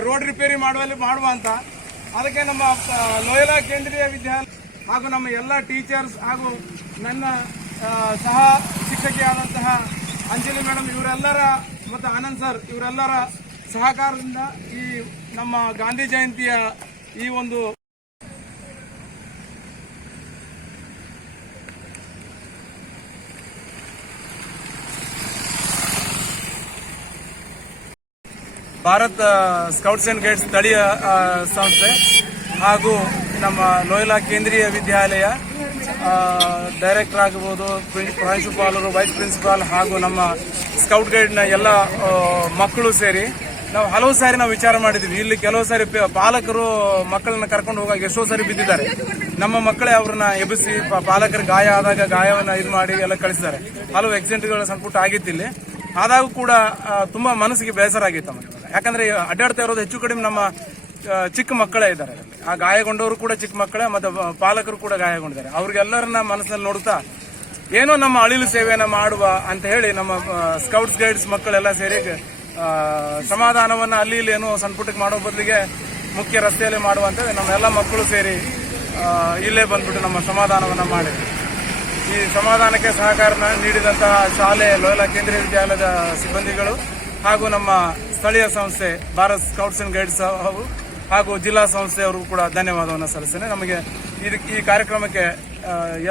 Road repair ಮಾಡುವಲ್ಲಿ ಮಾಡುವ ಅಂತ. ಅದಕ್ಕೆ ನಮ್ಮ ಲೋಯಲಾ ಕೇಂದ್ರೀಯ ವಿದ್ಯಾಲಯ ಹಾಗೂ ನಮ್ಮ ಎಲ್ಲ ಟೀಚರ್ಸ್ ಹಾಗೂ ನನ್ನ ಸಹ ಶಿಕ್ಷಕಿಯಾದಂತಹ ಅಂಜಲಿ ಮೇಡಮ್ ಇವರೆಲ್ಲರ ಮತ್ತು ಆನಂದ್ ಸರ್ ಇವರೆಲ್ಲರ ಸಹಕಾರದಿಂದ ಈ ನಮ್ಮ ಗಾಂಧಿ ಜಯಂತಿಯ ಈ ಒಂದು ಭಾರತ್ ಸ್ಕೌಟ್ಸ್ ಅಂಡ್ ಗೈಡ್ಸ್ ಸ್ಥಳೀಯ ಸಂಸ್ಥೆ ಹಾಗೂ ನಮ್ಮ ಲೋಯ್ಲಾ ಕೇಂದ್ರೀಯ ವಿದ್ಯಾಲಯ ಡೈರೆಕ್ಟರ್ ಆಗಬಹುದು ಪ್ರಾಂಶುಪಾಲರು ವೈಸ್ ಪ್ರಿನ್ಸಿಪಾಲ್ ಹಾಗೂ ನಮ್ಮ ಸ್ಕೌಟ್ ಗೈಡ್ನ ಎಲ್ಲ ಮಕ್ಕಳು ಸೇರಿ ನಾವು ಹಲವು ಸಾರಿ ನಾವು ವಿಚಾರ ಮಾಡಿದ್ವಿ. ಇಲ್ಲಿ ಕೆಲವು ಸಾರಿ ಪಾಲಕರು ಮಕ್ಕಳನ್ನ ಕರ್ಕೊಂಡು ಹೋಗಾಗ ಎಷ್ಟೋ ಸಾರಿ ಬಿದ್ದಿದ್ದಾರೆ. ನಮ್ಮ ಮಕ್ಕಳೇ ಅವ್ರನ್ನ ಎಬ್ಬಿಸಿ ಪಾಲಕರು ಗಾಯ ಆದಾಗ ಗಾಯವನ್ನು ಇದು ಮಾಡಿ ಎಲ್ಲ ಕಳಿಸಿದ್ದಾರೆ. ಹಲವು ಆಕ್ಸಿಡೆಂಟ್ಗಳ ಸಂಪುಟ ಆಗಿತ್ತು ಇಲ್ಲಿ. ಆದಾಗೂ ಕೂಡ ತುಂಬಾ ಮನಸ್ಸಿಗೆ ಬೇಸರ ಆಗಿತ್ತು ಯಾಕಂದ್ರೆ ಅಡ್ಡಾಡ್ತಾ ಇರೋದು ಹೆಚ್ಚು ಕಡಿಮೆ ನಮ್ಮ ಚಿಕ್ಕ ಮಕ್ಕಳೇ ಇದ್ದಾರೆ. ಆ, ಗಾಯಗೊಂಡವರು ಕೂಡ ಚಿಕ್ಕ ಮಕ್ಕಳೇ ಮತ್ತೆ ಪಾಲಕರು ಕೂಡ ಗಾಯಗೊಂಡಿದ್ದಾರೆ ಅವ್ರಿಗೆಲ್ಲರನ್ನ ಮನಸ್ಸಲ್ಲಿ ನೋಡ್ತಾ ಏನೋ ನಮ್ಮ ಅಳಿಲು ಸೇವೆಯನ್ನ ಮಾಡುವ ಅಂತ ಹೇಳಿ ನಮ್ಮ ಸ್ಕೌಟ್ಸ್ ಗೈಡ್ಸ್ ಮಕ್ಕಳೆಲ್ಲ ಸೇರಿ ಸಮಾಧಾನವನ್ನ ಅಲ್ಲಿ ಇಲ್ಲಿ ಏನೋ ಸಣ್ಣ ಪುಟ್ಟಕ್ಕೆ ಮಾಡೋ ಬದಲಿಗೆ ಮುಖ್ಯ ರಸ್ತೆಯಲ್ಲಿ ಮಾಡುವಂತ ನಮ್ಮೆಲ್ಲ ಮಕ್ಕಳು ಸೇರಿ ಇಲ್ಲೇ ಬಂದ್ಬಿಟ್ಟು ನಮ್ಮ ಸಮಾಧಾನವನ್ನ ಮಾಡಿದ್ವಿ ಈ ಸಮಾಧಾನಕ್ಕೆ ಸಹಕಾರ ನೀಡಿದಂತಹ ಶಾಲೆ, ಲೋಯಲಾ ಕೇಂದ್ರೀಯ ವಿದ್ಯಾಲಯದ ಸಿಬ್ಬಂದಿಗಳು ಹಾಗೂ ನಮ್ಮ ಸ್ಥಳೀಯ ಸಂಸ್ಥೆ ಭಾರತ್ ಸ್ಕೌಟ್ಸ್ ಅಂಡ್ ಗೈಡ್ಸ್ ಹಾಗೂ ಹಾಗೂ ಜಿಲ್ಲಾ ಸಂಸ್ಥೆಯವರು ಕೂಡ ಧನ್ಯವಾದವನ್ನು ಸಲ್ಲಿಸ್ತೇನೆ. ನಮಗೆ ಇದಕ್ಕೆ ಈ ಕಾರ್ಯಕ್ರಮಕ್ಕೆ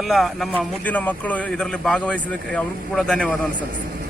ಎಲ್ಲ ನಮ್ಮ ಮುದ್ದಿನ ಮಕ್ಕಳು ಇದರಲ್ಲಿ ಭಾಗವಹಿಸಿದಕ್ಕೆ ಅವ್ರಿಗೂ ಕೂಡ ಧನ್ಯವಾದವನ್ನು ಸಲ್ಲಿಸ್ತೇನೆ.